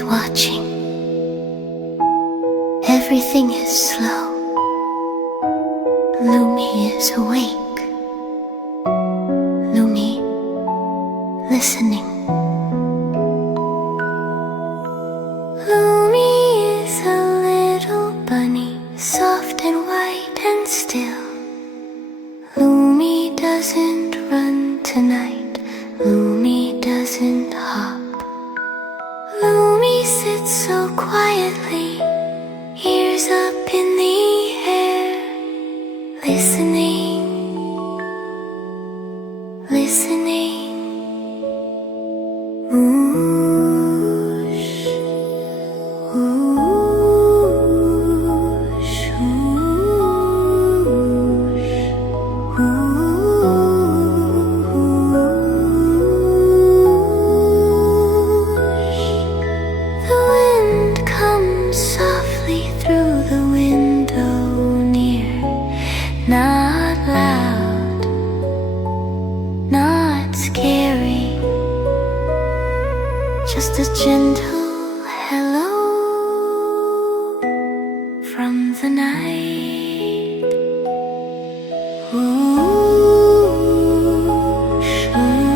is watching. Everything is slow. Lumi is awake. Lumi listening. Lumi is a little bunny, soft and white and still. Lumi doesn't run tonight. Lumi doesn't hop. Lumi sits so quietly, ears up in the air, listening, listening. Whoooosh, whoooosh, whoooosh, whoooosh. The wind comes softly through the window near, not loud, not scary, just a gentle hello from the night. Whoooosh, whoooosh,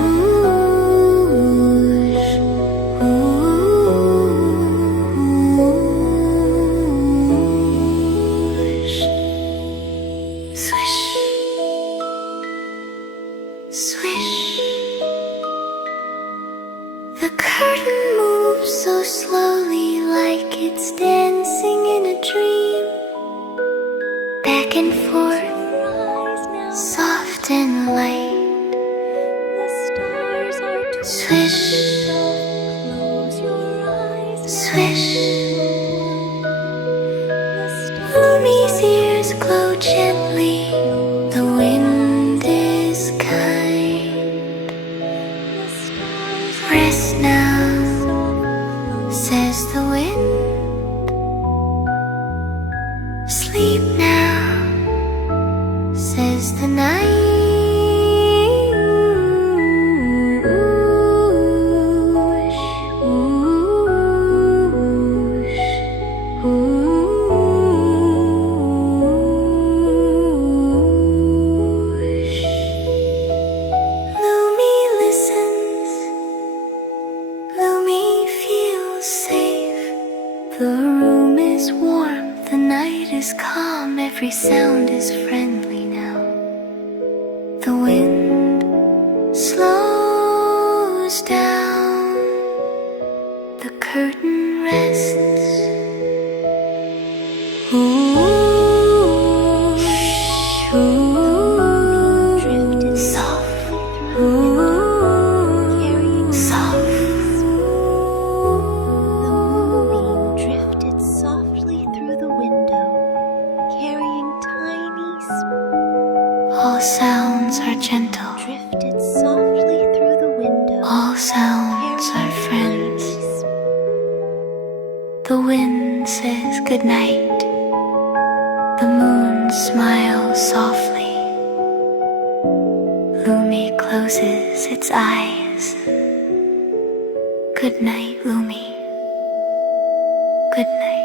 whoooosh. Swish, swish. The curtain moves so slowly, like it's dancing in a dream. Back and forth, soft and light. Swish, swish. Lumi's ears glow gently. The wind is kind. Rest now, says the wind. Sleep now, says the night. Whoooosh, whoooosh, whoooosh. Lumi listens. Lumi feels safe. The room is warm, the night is calm, every sound is friendly now. The wind slows down, the curtain rests. Whoooosh, whoooosh, drifted softly through the window, carrying soft. The moonbeam drifted softly through the window, carrying tiny All sounds are gentle. drifted softly through the window. All sounds are friends. The wind says good night. The moon smiles softly. Lumi closes its eyes. Good night, Lumi. Good night.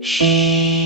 Shh.